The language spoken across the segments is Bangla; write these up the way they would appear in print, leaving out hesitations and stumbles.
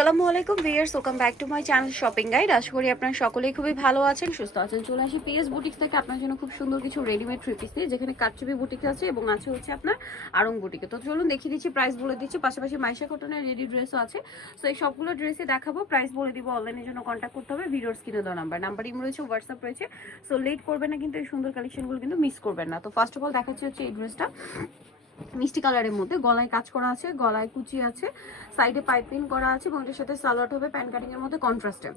আসসালামু আলাইকুম viewers, welcome back to my channel shopping guide. আশা করি আপনারা সকলেই খুবই ভালো আছেন, সুস্থ আছেন। চলে আসি পিএস বুটিক্স থেকে আপনার জন্য খুব সুন্দর কিছু রেডিমেড থ্রি পিস নিয়ে, যেখানে কাটচুপি বুটিক আছে এবং আছে হচ্ছে আপনার আড়ং বুটিকে। তো চলুন দেখিয়ে দিচ্ছি, প্রাইস বলে দিচ্ছি, পাশাপাশি মাইশা কটনের রেডি ড্রেসও আছে। সো এই সবগুলো ড্রেসই দেখাবো, প্রাইস বলে দিব। অনলাইনের জন্য কন্ট্যাক্ট করতে হবে, ভিডিওর স্ক্রিনে দেওয়া নাম্বার ইম রয়েছে, হোয়াটসঅ্যাপ রয়েছে। সো লেট করবেন না কিন্তু, এই সুন্দর কালেকশনগুলো কিন্তু মিস করবেন না। তো ফার্স্ট অফ অল দেখাচ্ছি হচ্ছে এই ড্রেসটা, মিষ্টি কালারের মধ্যে গলায় কাজ করা আছে, গলায় কুচি আছে, সাইডে পাইপিং করা আছে এবং এর সাথে সালোয়ার হবে প্যান কাটিং এর মধ্যে কন্ট্রাস্টে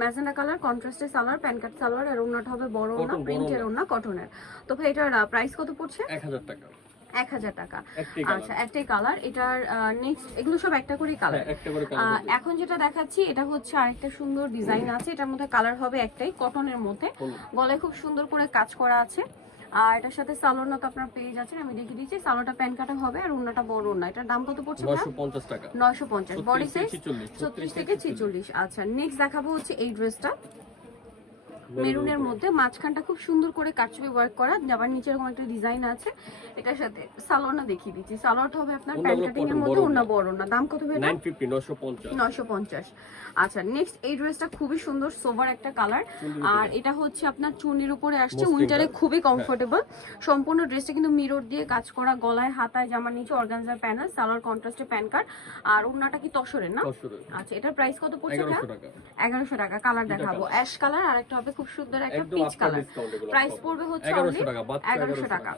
ম্যাজেন্ডা কালার, কন্ট্রাস্টে সালোয়ার, প্যান কাট সালোয়ার, আর ওন্নাটা হবে বড় ওন্না, প্রিন্টের ওন্না, কটনের। তো ভাই এটার প্রাইস কত পড়ছে? 1000 টাকা। 1000 টাকা। আচ্ছা, একটাই কালার। এটার নেক্সট এগুলো সব একটা করে কালার। এখন যেটা দেখাচ্ছি এটা হচ্ছে আরেকটা সুন্দর ডিজাইন আছে, এটার মধ্যে কালার হবে একটাই, কটনের মধ্যে, গলায় খুব সুন্দর করে কাজ করা আছে। আর এটার সাথে সালোয়ার তো আপনার পেয়ে যাচ্ছেন, আমি দেখিয়ে দিচ্ছি। সালোয়ারটা প্যান কাটা হবে আর ওন্নাটা বড় ওন্না। এটার দাম কত পড়ছে? 950 টাকা। 950, বডি সাইজ 36 থেকে 46। আচ্ছা, নেক্সট দেখাবো হচ্ছে এই ড্রেসটা, মেরুনের মধ্যে, মাঝখানটা খুব সুন্দর করে কাটচুপি ওয়ার্ক করা, আবার নিচে এরকম একটা ডিজাইন আছে। এটার সাথে সালোয়ারটা দেখিয়ে দিচ্ছি। সালোয়ারটা হবে আপনার প্যান কাটিং এর মধ্যে, ওন্না বড় ওন্না। দাম কত হবে? 950। 950। আচ্ছা, নেক্সট এই ড্রেসটা খুবই সুন্দর, সোভার একটা কালার, আর এটা হচ্ছে আপনার চুন্নির উপরে আসছে, উইন্টারে খুবই কমফোর্টেবল। সম্পূর্ণ ড্রেসটা কিন্তু মিরর দিয়ে কাজ করা, গলায় হাতায় জামার নিচে অর্গানজার প্যানেল, সালোয়ার কন্ট্রাস্টে প্যান কার্ড, আর ওন্নাটা কি তসরের না? আচ্ছা, এটার প্রাইস কত পড়ছে? 1100 টাকা। কালার দেখাবো অ্যাশ কালার, আর একটা হবে খুব সুন্দর একটা পিচ কালার। প্রাইস পড়বে হচ্ছে 1100 টাকা।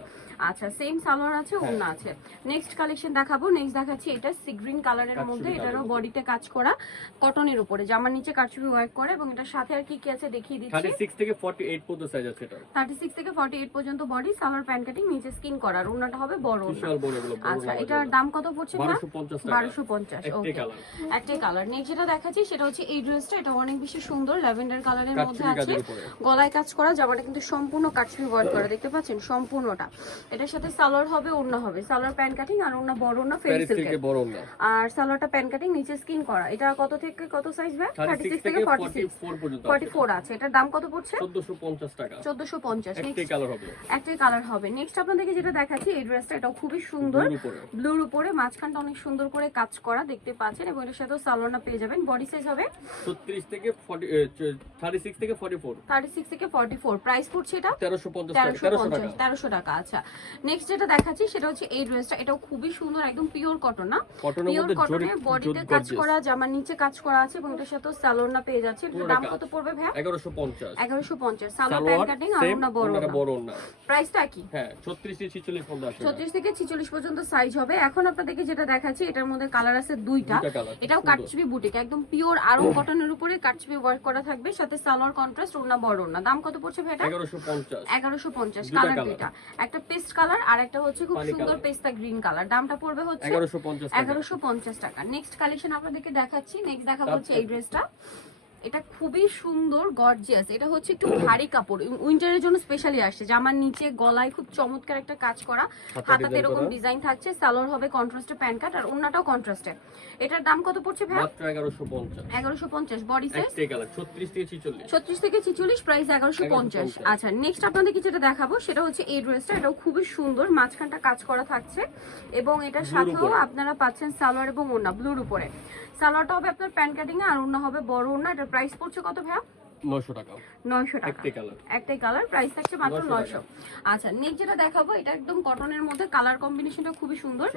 আচ্ছা, সেম সালোয়ার আছে, ওন্না আছে। নেক্সট কালেকশন দেখাবো, নেক্সট দেখাচ্ছি এটা সি গ্রিন কালারের মধ্যে, এটারও বডিতে কাজ করা, কটনের উপরে, জামার নিচে কাটচুপি ওয়ার্ক করে, এবং এটার সাথে আর কি কি আছে দেখিয়ে দিচ্ছি। 36 থেকে 48 পর্যন্ত সাইজ আছে এটা। 36 থেকে 48 পর্যন্ত বডি, সালোয়ার প্যান কাটিং, নিচে স্কিন করা, ওন্নাটা হবে বড় ওন্না। আচ্ছা, এটার দাম কত পড়ছে? 1250। ওকে, একটাই কালার। নেক্সট যেটা দেখাচ্ছি সেটা হচ্ছে এই ড্রেসটা, এটা অনেক বেশি সুন্দর, ল্যাভেন্ডার কালারের মধ্যে আছে, গলায় কাজ করা, জামাটা কিন্তু সম্পূর্ণ কাটচুপি ওয়ার্ক করা, দেখতে পাচ্ছেন সম্পূর্ণটা। এটার সাথে সালোয়ার হবে, ওন্না হবে, সালোয়ার প্যান কাটিং, আর ওন্না বড় ওন্না, ফেরি সিল্কের, আর সালোয়ারটা প্যান কাটিং, নিচে স্কিন করা। এটা কত থেকে কত সাইজ ভাই? 36 থেকে 44 আছে। এটার দাম কত পড়ছে? 1450 টাকা। 1450। একটাই কালার হবে। নেক্সট আপনাদেরকে যেটা দেখাচ্ছি এই ড্রেসটা, এটাও খুবই সুন্দর, ব্লুর উপরে, মাঝখানটা অনেক সুন্দর করে কাজ করা, দেখতে পাচ্ছেন, এবং এর সাথে সালোয়ারটা পেয়ে যাবেন। বডি সাইজ হবে 36 থেকে 44। 36 থেকে 44। প্রাইস পড়ছে এটা 1350 টাকা। আচ্ছা, নেক্সট যেটা দেখাচ্ছি সেটা হচ্ছে এই ড্রেসটা, এটাও খুবই সুন্দর, একদম পিওর কটন, না পিওর কটনে, বডিতে কাজ করা, জামার নিচে কাজ করা আছে, এবং এটার সাথে সালোয়ারটা পেয়ে যাচ্ছে। এটার দাম কত পড়বে ভাই? 1150। সালোয়ার প্যান কাটিং আর ওন্না বড় ওন্না। প্রাইসটা কি? হ্যাঁ, 36 থেকে 46 পর্যন্ত আছে। 36 থেকে 46 পর্যন্ত সাইজ হবে। এখন আপনাদেরকে যেটা দেখাচ্ছি এটার মধ্যে কালার আছে দুইটা। এটাও কাটচুপি বুটিক, একদম পিওর আরং কটনের উপরে কাটচুপি ওয়ার্ক করা থাকবে, সাথে সালোয়ার কন্ট্রাস্ট, ওন্না বড় ওন্না। দাম কত পড়ছে ভাই এটা? 1150। কালার দুইটা, একটা পেস্ট কালার আর একটা হচ্ছে খুব সুন্দর পেস্তা গ্রিন কালার। দামটা পড়বে হচ্ছে 1150 টাকা। নেক্সট কালেকশন আপনাদেরকে দেখাচ্ছি, নেক্সট দেখাবো হচ্ছে এই ড্রেসটা, এটা খুবই সুন্দর, গর্জিয়াস। এটা হচ্ছে একটু ভারী কাপড়, উইন্টারের জন্য স্পেশালি আসছে। জামার নিচে গলায় খুব চমৎকার একটা কাজ করা, হাতাতে এরকম ডিজাইন থাকছে, সালোয়ার হবে কন্ট্রাস্টে প্যান কাট, আর ওন্নাটাও কন্ট্রাস্টে। এটার দাম কত পড়ছে ভাই? মাত্র 1150। 1150। বডি সাইজ 36 থেকে 46। 36 থেকে 46, প্রাইস 1150। আচ্ছা, নেক্সট আপনাদেরকে যেটা দেখাবো সেটা হচ্ছে এই ড্রেসটা, এটাও খুবই সুন্দর, মাঝখানটা কাজ করা থাকছে, এবং এটার সাথেও আপনারা পাচ্ছেন সালোয়ার এবং ওন্না ব্লুর উপরে। সালোয়ারটা হবে আপনার প্যান কাটিং আর ওন্না হবে বড় ওন্না। এটার প্রাইস পড়ছে কত ভাইয়া? 900 টাকা। 900 টাকা। একটাই কালার, প্রাইস থাকছে মাত্র 900। আচ্ছা, নেক্সট যেটা দেখাবো এটা একদম কটনের মধ্যে, কালার কম্বিনেশনটা খুবই সুন্দর,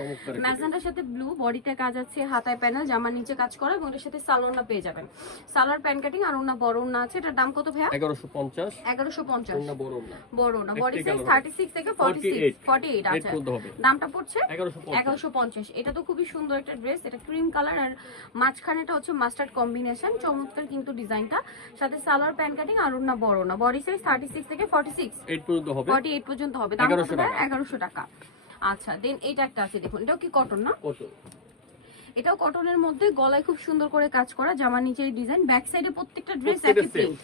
ম্যাজেন্ডার সাথে ব্লু, বডিতে কাজ আছে, হাতায় প্যানেল, জামার নিচে কাজ করা, এবং এর সাথে সালোয়ারটা পেয়ে যাবেন, সালোয়ার প্যান কাটিং আর ওন্না বড় ওন্না আছে। এটার দাম কত ভাইয়া? 1150। 1150। ওন্না বড় ওন্না, বডি সাইজ 36 থেকে 48। আচ্ছা, দামটা পড়ছে 1150। এটা তো খুবই সুন্দর একটা ড্রেস, এটা ক্রিম কালার আর মাঝখানেটা হচ্ছে মাস্টার্ড কম্বিনেশন, চমৎকার কিন্তু ডিজাইনটা, সাথে সালোয়ার প্যান কাটিং আর ওন্না বড় ওন্না। বডি সাইজ 36 থেকে 48 পর্যন্ত হবে। 48 পর্যন্ত হবে। দাম কত? 1100 টাকা। আচ্ছা, দেন এইটা একটা আছে, দেখুন, এটাও কি কটন না? এটাও কটনের মধ্যে, গলায় খুব সুন্দর করে কাজ করা, জামার নিচে ডিজাইন, ব্যাক সাইডে প্রত্যেকটা ড্রেস একই প্রিন্ট,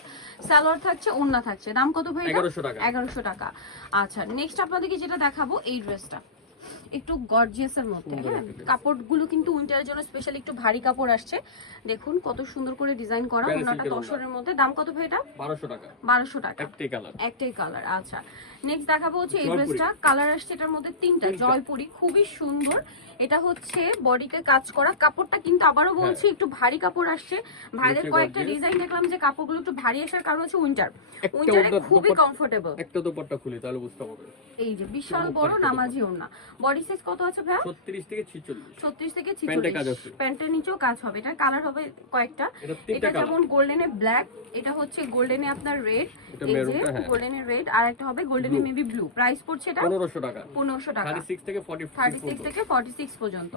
সালোয়ার থাকছে, ওন্না থাকছে। দাম কত ভাই? 1100 টাকা। 1100 টাকা। আচ্ছা, নেক্সট আপনাদেরকে যেটা দেখাবো এই ড্রেসটা, একটু গর্জিয়াসের মধ্যে। সুন্দর হ্যাঁ, একটা dress। কাপড়গুলো কিন্তু উইন্টারের জন্য স্পেশালি একটু ভারী কাপড় আসছে। দেখুন কত সুন্দর করে ডিজাইন করা, Paris ওনাটা silk এর তসরের মধ্যে। দাম কত ভাই এটা? 1200 টাকা। 1200 টাকা। একটাই কালার। একটাই কালার। আচ্ছা, নেক্সট দেখাবো হচ্ছে এই জয়পুরি। ড্রেসটা। কালার আসছে এটার মধ্যে তিনটা। জয়পুরি, খুবই সুন্দর। এটা হচ্ছে বডিতে কাজ করা, কাপড়টা কিন্তু আবারও বলছি একটু ভারী কাপড় আসছে। ভাইদের নিচে কয়েকটা gorgeous। ডিজাইন দেখলাম যে কাপড়গুলো একটু ভারী আসার কারণ হচ্ছে উইন্টার। একটা উইন্টারে ওড়না খুবই দুপাট্টা- কমফোর্টেবল। একটা দুপাট্টা খুলি তাহলে বুঝতে পারবে। এই যে বিশাল চমৎকার বড় একটা নামাজি ওড়না। বডি সাইজ কত আছে ভাইয়া? 36 থেকে 46। 36 থেকে প্যান্টে কাজ 46। আছে। প্যান্টের নিচেও কাজ হবে। এটা কালার হবে কয়েকটা। এটা এটা তিনটা কালার। যেমন গোল্ডেনে ব্ল্যাক, এটা হচ্ছে গোল্ডেনে আপনার রেড, এটা এই যে মেরুনটা, হ্যাঁ। গোল্ডেনে রেড, আর একটা হবে গোল্ডেনে মেবি ব্লু। প্রাইস পড়ছে এটা 1500 টাকা। 1500 টাকা। 36 থেকে 46 36 থেকে 46 পর্যন্ত।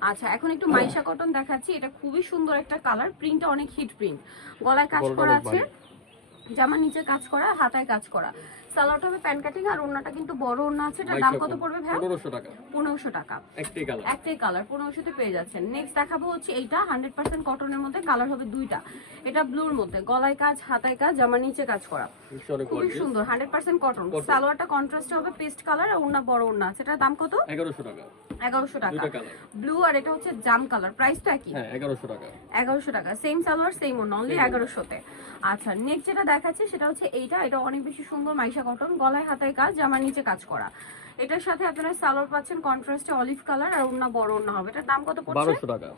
আচ্ছা, এখন একটু মাইশা কটন দেখাচ্ছি। এটা খুবই সুন্দর একটা কালার, প্রিন্টটা অনেক হিট প্রিন্ট। গলায় কাজ গলাটা করা অনেক আছে, ভারী। জামার নিচে কাজ করা, হাতায় কাজ করা। সালোয়ারটা হবে প্যান্ট কাটিং, আর ওড়নাটা কিন্তু বড় ওড়না আছে। এটার দাম কত পড়বে ভাই? 1500 টাকা। 1500 টাকা। একটাই কালার। একটাই কালার 1500 তে পেয়ে যাচ্ছেন। নেক্সট দেখাবো হচ্ছে এইটা 100% কটনের মধ্যে, কালার হবে দুইটা। এটা ব্লুর মধ্যে, গলায় কাজ, হাতায় কাজ, জামার নিচে কাজ করা, অনেক খুবই gorgeous। সুন্দর। 100% কটন। Cotton। সালোয়ারটা কন্ট্রাস্টে হবে পেস্ট কালার, আর ওড়না বড় ওড়না আছে। এটার দাম কত? 1100 টাকা। 1100 টাকা। দুইটা কালার। ব্লু আর এটা হচ্ছে জাম কালার। প্রাইস তো একই। হ্যাঁ 1100 টাকা। 1100 টাকা। সেম সালোয়ার সেম ওড়না, অনলি Same 1100 তে। আচ্ছা, নেক্সট যেটা দেখাচ্ছি সেটা হচ্ছে এইটা। এটা অনেক বেশি সুন্দর মাইশা কটন, গলায় হাতায় কাজ, জামার নিচে কাজ করা। এটার সাথে আপনারা সালোয়ার পাচ্ছেন কন্ট্রাস্টে অলিভ কালার, আর ওড়না বড় ওড়না হবে। এটার দাম কত পড়ছে? 1200 টাকা।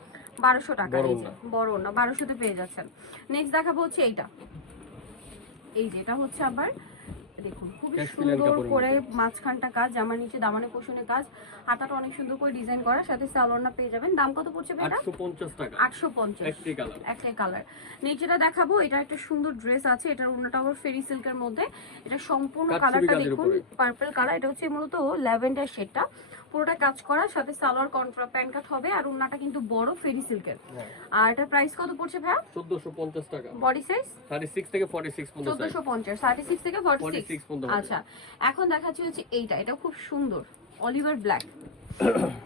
1200 টাকা। বড় এই যে বড় ওড়না 1200 তে পেয়ে যাচ্ছেন। নেক্সট দেখাবো হচ্ছে এইটা। এই যে এটা হচ্ছে আবার দেখুন খুবই Cashmere সুন্দর কাপড়ের করে মধ্যে। মাঝখানটা কাজ, জামার নিচে দামানে পোষণে কাজ, হাতাটা অনেক সুন্দর করে ডিজাইন করা, সাথে সালোয়ারটা পেয়ে যাবেন। দাম কত পড়ছে এটা? 850 টাকা। 850। একটাই কালার। একটাই কালার। নিচেটা দেখাবো, এটা একটা সুন্দর ড্রেস আছে। এটার ওড়নাটা আবার ফেরি সিল্কের মধ্যে। এটা সম্পূর্ণ কাটছুরি কালারটা কাজের দেখুন উপরে। Purple colour. এটা হচ্ছে মূলত ল্যাভেন্ডার শেডটা, পুরোটা কাজ করা, সাথে সালোয়ার কন্ট্রা প্যান্ট কাট হবে, আর ওড়নাটা কিন্তু বড় ফেরি সিল্কের। হ্যাঁ। আর এটা প্রাইস কত পড়ছে ভাইয়া? 1450 টাকা। বডি সাইজ 36 থেকে 46 পর্যন্ত size। 1450, 36 থেকে 46। 46 পর্যন্ত হবে। আচ্ছা, এখন দেখাচ্ছি হচ্ছে এইটা। এটা খুব সুন্দর অলিভার ব্ল্যাক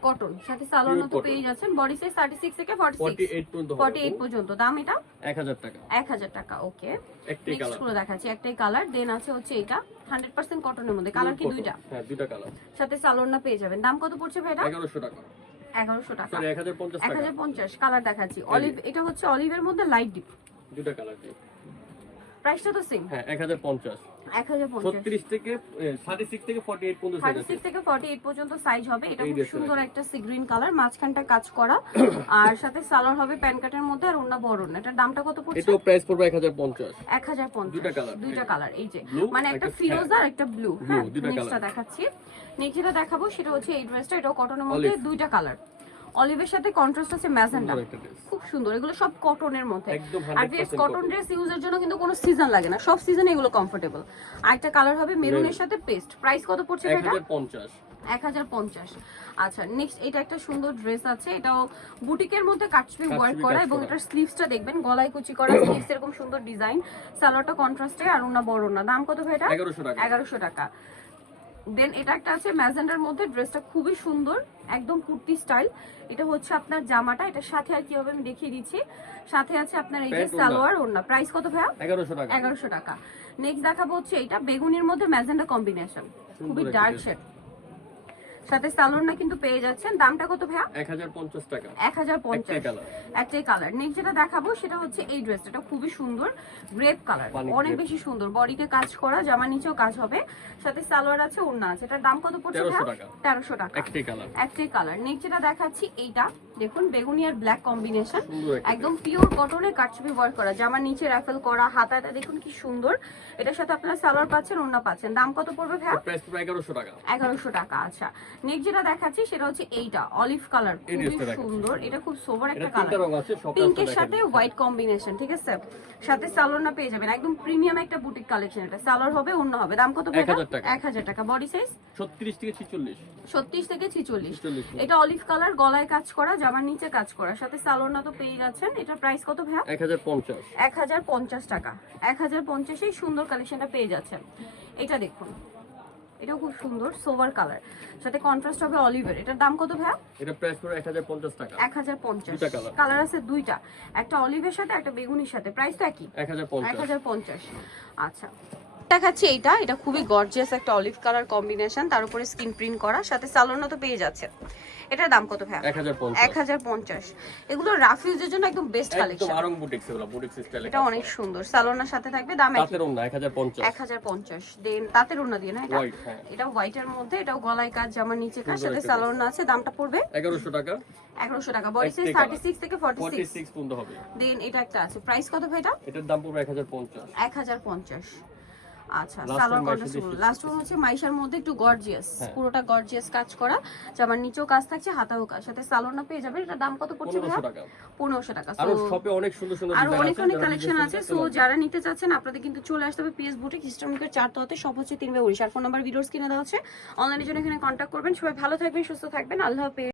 কটন, সাথে সালোয়ার Pure তো cotton। পেয়ে যাচ্ছেন। বডি সাইজ 36 থেকে 46। 48 পর্যন্ত হবে। 48 পর্যন্ত। দাম এটা 1000 টাকা। 1000 টাকা। ওকে, একটাই নেক্সট কালার। গুলো দেখাচ্ছি। একটাই কালার। দেন আছে হচ্ছে এটা 100% কটনের মধ্যে, কালার কি দুইটা, হ্যাঁ দুইটা কালার। সাথে সালোয়ার পেয়ে যাবেন। দাম কত পড়ছে ভাই এটা? 1100 টাকা। 1100 টাকা। সরি 1050 টাকা। 1050। কালার দেখাচ্ছি অলিভ, এটা হচ্ছে অলিভের মধ্যে লাইট ডিপ। দুইটা কালার দিই। প্রাইসটা তো সেম। হ্যাঁ 1050। 1050। 36 থেকে 36 থেকে 48 পর্যন্ত size আছে। 36 থেকে 48 পর্যন্ত সাইজ হবে। এটা এই খুব dress-এর সুন্দর একটা সি গ্রিন কালার, মাঝখানটা কাজ করা, আর সাথে সালোয়ার হবে প্যান্ট কাটের মধ্যে, আর ওড়না বড় ওড়না। এটার দামটা কত পড়ছে? এটাও প্রাইস পড়বে 1050। 1050। দুইটা colour। দুইটা কালার। এই যে Blue, মানে একটা একটা ফিরোজা আর একটা ব্লু। Blue, হ্যাঁ, দুইটা নেক্সটটা colour। দেখাচ্ছি। নেক্সট যেটা দেখাবো সেটা হচ্ছে এই ড্রেসটা। এটাও কটনের মধ্যে, Olive। দুইটা কালার। অলিভের সাথে কন্ট্রাস্ট আছে ম্যাজেন্টা, সুন্দর একটা dress। খুব সুন্দর। এগুলো সব কটনের মধ্যে। একদম আর ড্রেস 100% কটন cotton। ড্রেস ইউজের জন্য কিন্তু কোনো সিজন লাগে না, সব সিজনে এগুলো কমফোর্টেবল। আর একটা কালার হবে মেরুনের সাথে পেস্ট। প্রাইস কত পড়ছে এটা? 1050। 1050। আচ্ছা, নেক্সট এটা একটা সুন্দর ড্রেস আছে। এটাও বুটিকের মধ্যে কাটছবি ওয়ার্ক করা, কাজ এবং করা। এটার স্লিভসটা দেখবেন গলায় কুচি করা, স্লিভস এরকম সুন্দর ডিজাইন, সালোয়ারটা কন্ট্রাস্টে, আর ওনা বড় না। দাম কত ভাই এটা? 1100 টাকা। 1100 টাকা। দেন এটা একটা আছে ম্যাজেন্ডার মধ্যে, ড্রেসটা খুবই সুন্দর, একদম কুর্তি স্টাইল। এটা হচ্ছে আপনার জামাটা, এটার সাথে আর কি হবে আমি দেখিয়ে দিচ্ছি। সাথে আছে আপনার এই যে প্যান্ট, ওড়না। সালোয়ার ওড়না। প্রাইস কত ভাইয়া? 1100 টাকা। 1100 টাকা। নেক্সট দেখাবো হচ্ছে এইটা বেগুনির মধ্যে ম্যাজেন্ডা কম্বিনেশন, খুবই একটা ডার্ক dress। শেড, সাথে সালোয়ারটা কিন্তু পেয়ে যাচ্ছেন। দামটা কত ভাইয়া? 1050 টাকা। 1050। একটাই colour। একটাই কালার। নেক্সট যেটা দেখাবো সেটা হচ্ছে এই ড্রেসটা। এটা খুবই সুন্দর, গ্রেপ কালার, পানি অনেক grape। বেশি সুন্দর। বডিতে কাজ করা, জামার নিচেও কাজ হবে, সাথে সালোয়ার আছে, ওড়না আছে। এটার দাম কত পড়ছে 1300 ভাইয়া? টাকা। 1300 টাকা। একটাই কালার। একটাই কালার। নেক্সট যেটা দেখাচ্ছি এইটা দেখুন, বেগুনি আর ব্ল্যাক কম্বিনেশন, সুন্দর একটা একদম পিওর কটনে কাটছবি ওয়ার্ক করা, জামার নিচে রাফেল করা, হাতাটা দেখুন কি সুন্দর। এটার সাথে আপনারা সালোয়ার পাচ্ছেন, ওড়না পাচ্ছেন। দাম কত পড়বে ভাইয়া? প্রাইস পড়বে 1100 টাকা। 1100 টাকা। আচ্ছা, নেক্সট যেটা দেখাচ্ছি সেটা হচ্ছে এইটা অলিভ কালার, এই খুবই ড্রেসটা দেখাচ্ছি। সুন্দর। এটা খুব সোবার এটা একটা তিনটা কালার, রং আছে, সব পিঙ্কের সাথে হোয়াইট কম্বিনেশন, ঠিক আছে। সাথে সালোয়ারটা পেয়ে যাবেন, একদম প্রিমিয়াম একটা বুটিক কালেকশন। এটা সালোয়ার হবে, অন্য হবে। দাম কত ভাই? 1000 টাকা। 1000 টাকা। বডি সাইজ 36 থেকে 46। 36 থেকে 46। 46। এটা অলিভ কালার, গলায় কাজ করা, জামার নিচে কাজ করা, সাথে সালোয়ারটা তো পেয়ে যাচ্ছেন। এটা প্রাইস কত ভাইয়া? 1050। 1050 টাকা। 1050 এই সুন্দর কালেকশনটা পেয়ে যাচ্ছেন। এটা দেখুন, এটাও খুব সুন্দর সোভার কালার, সাথে কন্ট্রাস্ট হবে অলিভের। এটার দাম কত ভাইয়া? এটা প্রাইস পড়বে 1050 টাকা। 1050। দুইটা colour। কালার আছে দুইটা, একটা অলিভের সাথে একটা বেগুনির সাথে। প্রাইস তো একই, 1050। 1050। আচ্ছা, দেখাচ্ছি এটা খুবই গর্জিয়াস একটা অলিভ কালার কম্বিনেশন, তার উপরে স্কিন প্রিন্ট করা, সাথে সালোয়ারও তো পেয়ে যাচ্ছে। এটার দাম কত ভাই? 1050। এগুলো রাফ ইউজের জন্য একদম বেস্ট একদম কালেকশন। আরং বুটিক্স, এগুলো বুটিক্স স্টাইলে। এটা অনেক সুন্দর, সালোয়ারের সাথে থাকবে, দাম তাঁতের ওড়না 1050। 1050। দেন তাঁতের ওড়না দিয়ে না এটা? হোয়াইট, হ্যাঁ। এটা হোয়াইটের মধ্যে, এটাও গলায় কাজ, জামার নিচে কাজ, সাথে সালোয়ার আছে, দামটা পড়বে 1100 টাকা। 1100 টাকা। বডি সাইজ 36 থেকে 46 46 পর্যন্ত হবে। দেন এটা একটা আছে, প্রাইস কত ভাই এটা? এটার দাম পড়বে 1050। 1050। আচ্ছা, Last salwar one contrast Maisha last one হচ্ছে মাইশার মধ্যে একটু গর্জিয়াস, হ্যাঁ। পুরোটা গর্জিয়াস কাজ করা, জামার নিচেও কাজ থাকছে, হাতাও কাজ, সাথে সালোয়ার না পেয়ে যাবেন। এটা দাম কত পড়ছে ভাই? 1500 টাকা। 1500 টাকা। আর সো শপে অনেক সুন্দর সুন্দর আরো ডিজাইন অনেক আছে, অনেক যারা কালেকশন নিজে আছে। করতে সো পারবেন। যারা নিতে চাচ্ছেন আপনাদের কিন্তু চলে আসতে হবে পিএস বুটিক, ইস্টার্নকের 4 তলাতে, সব হচ্ছে 3 বাই 19। আর ফোন নাম্বার ভিডিওস কিনে দেওয়া হচ্ছে, অনলাইনের জন্য এখানে কন্ট্যাক্ট করবেন। সবাই ভালো থাকবেন, সুস্থ থাকবেন, আল্লাহ হাফেজ।